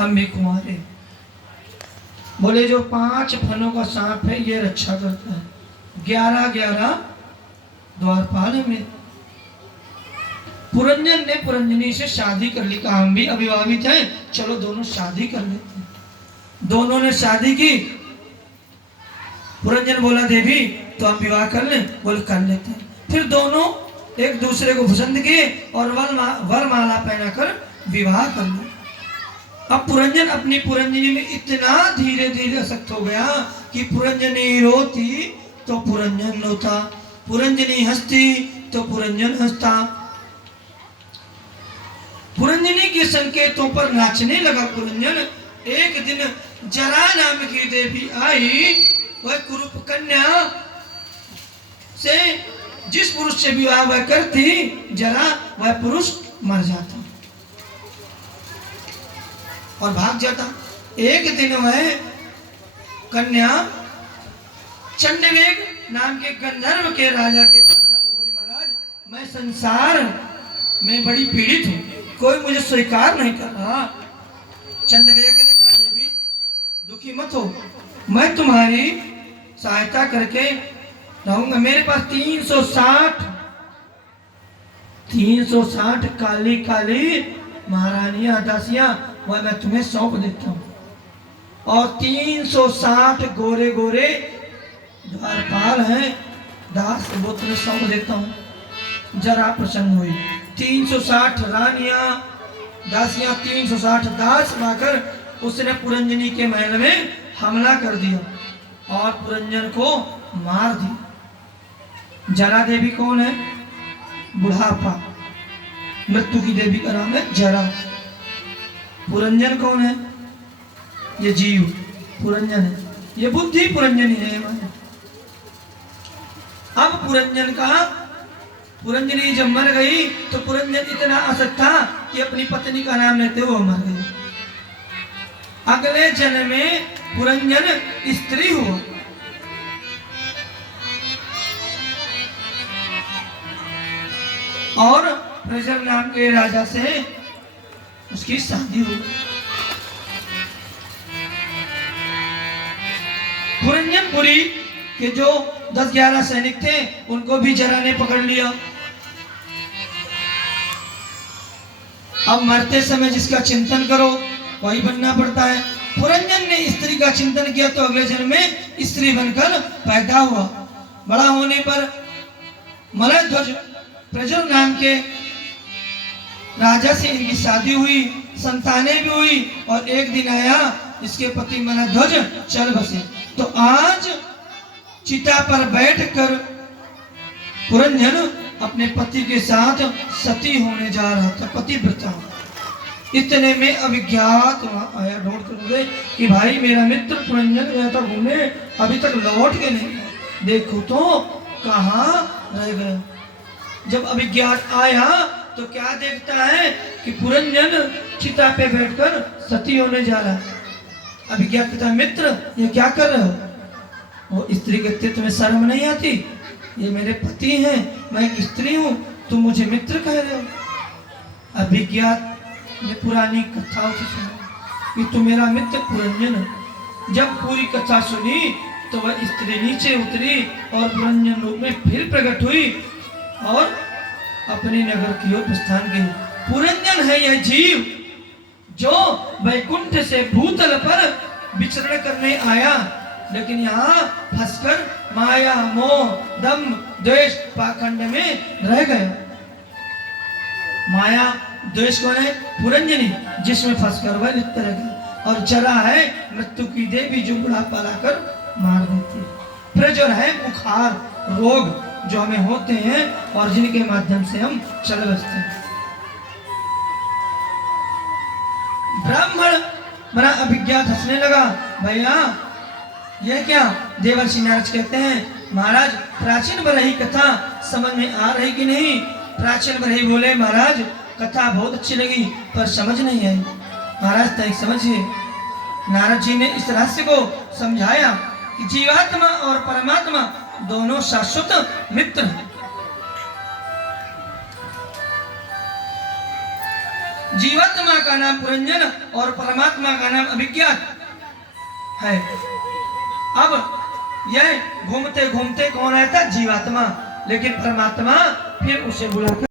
हम भी कुंवारे। बोले जो 5 फनों का सांप है ये रक्षा करता है, 11 द्वारपाल है मेरे। पुरंजन ने पुरंजनी से शादी कर ली, कहा हम भी अविवाहित हैं, चलो दोनों शादी कर लेते हैं। दोनों ने शादी की। पुरंजन बोला देवी तो हम विवाह कर लें, बोले कर लेते हैं। फिर दोनों एक दूसरे को पसंद किए और वरमाला पहनाकर विवाह कर लिया। अब पुरंजन अपनी पुरंजनी में इतना धीरे धीरे आसक्त हो गया कि पुरंजनी रोती तो पुरंजन रोता, पुरंजनी हंसती तो पुरंजन हंसता। पुरंजनी के संकेतों पर नाचने लगा पुरंजन। एक दिन जरा नाम की देवी आई, वह कुरूप कन्या से जिस पुरुष से विवाह वह करती, जरा वह पुरुष मर जाता और भाग जाता। एक दिन वह कन्या चंडवेग नाम के गंधर्व के राजा के पास जाकर बोली, महाराज मैं संसार में बड़ी पीड़ित हूँ, कोई मुझे स्वीकार नहीं कर रहा। चंडवेग ने कहा, देवी दुखी मत हो, मैं तुम्हारी सहायता करके रहूंगा। मेरे पास 360 काली काली महारानियां दासियां वह मैं तुम्हें सौंप देता हूँ, और 360 गोरे गोरे द्वारपाल हैं दास, वो तुम्हें सौंप देता हूँ। जरा प्रसन्न हुई। 360 रानियां दासियां, 360 दास लाकर उसने पुरंजनी के महल में हमला कर दिया और पुरंजन को मार दिया। जरा देवी कौन है? बुढ़ापा, मृत्यु की देवी का नाम है जरा। पुरंजन कौन है? ये जीव पुरंजन है, ये बुद्धि पुरंजनी है। अब पुरंजनी जब मर गई तो पुरंजन इतना असक्त था कि अपनी पत्नी का नाम लेते हुए मर गई। अगले जन्म में पुरंजन स्त्री हुआ। और प्रजर नाम के राजा से उसकी शादी हुई। पुरंजनपुरी के जो 10-11 सैनिक थे उनको भी जरा ने पकड़ लिया। अब मरते समय जिसका चिंतन करो वही बनना पड़ता है। पुरंजन ने स्त्री का चिंतन किया तो अगले जन्म में स्त्री बनकर पैदा हुआ। बड़ा होने पर मलयध्वज प्रजर नाम के राजा से इनकी शादी हुई, संतानें भी हुई। और एक दिन आया इसके पति मलयध्वज चल बसे। तो आज चिता पर बैठकर पुरंजन अपने पति के साथ सती होने जा रहा था, पतिव्रता। इतने में अभिज्ञात वहां आया, ढूंढ कर बोले कि भाई मेरा मित्र पुरंजन गया था घूमने, अभी तक लौट के नहीं, देखो तो कहाँ रह गए। जब अभिज्ञात आया तो क्या देखता है कि पुरंजन चिता पे बैठकर सती होने जा रहा है। अभिज्ञात कहता, मित्र ये क्या कर रहे हो? वो स्त्री कहती, तुम्हें शर्म नहीं आती? ये मेरे पति हैं, मैं एक स्त्री हूँ, तुम मुझे मित्र कह रहे हो। अभिज्ञात ने पुरानी कथाओं से सुना कि तू मेरा मित्र पुरंजन है। जब पूरी कथा सुनी तो वह स्त्री नीचे उतरी और पुरंजन रूप में फिर प्रकट हुई और अपने नगर की ओर प्रस्थान की। पुरंजन है यह जीव जो वैकुंठ से भूतल पर विचरण करने आया, लेकिन यहाँ फंसकर माया मोह दम द्वेष पाखंड में रह गया। माया द्वेष कौन है? पुरंजनी, जिसमें फंसकर वह लिप्त रह गया। और जरा है मृत्यु की देवी जो बुढ़ापा लाकर मार देती है। प्रजर है बुखार रोग जो हमें होते हैं और जिनके माध्यम से हम चल बसते हैं। ब्राह्मण बड़ा अभिज्ञात हंसने लगा, भैया यह क्या? देवर्षि नारद कहते हैं, महाराज प्राचीन बरही कथा समझ में आ रही कि नहीं? प्राचीन बरही बोले, महाराज कथा बहुत अच्छी लगी पर समझ नहीं आई। महाराज तनिक समझिए। नारद जी ने इस रहस्य को समझाया कि जीवात्मा और परमात्मा दोनों शाश्वत मित्र हैं। जीवात्मा का नाम पुरंजन और परमात्मा का नाम अभिज्ञात है। अब यह घूमते घूमते कौन रहता? जीवात्मा। लेकिन परमात्मा फिर उसे बुलाकर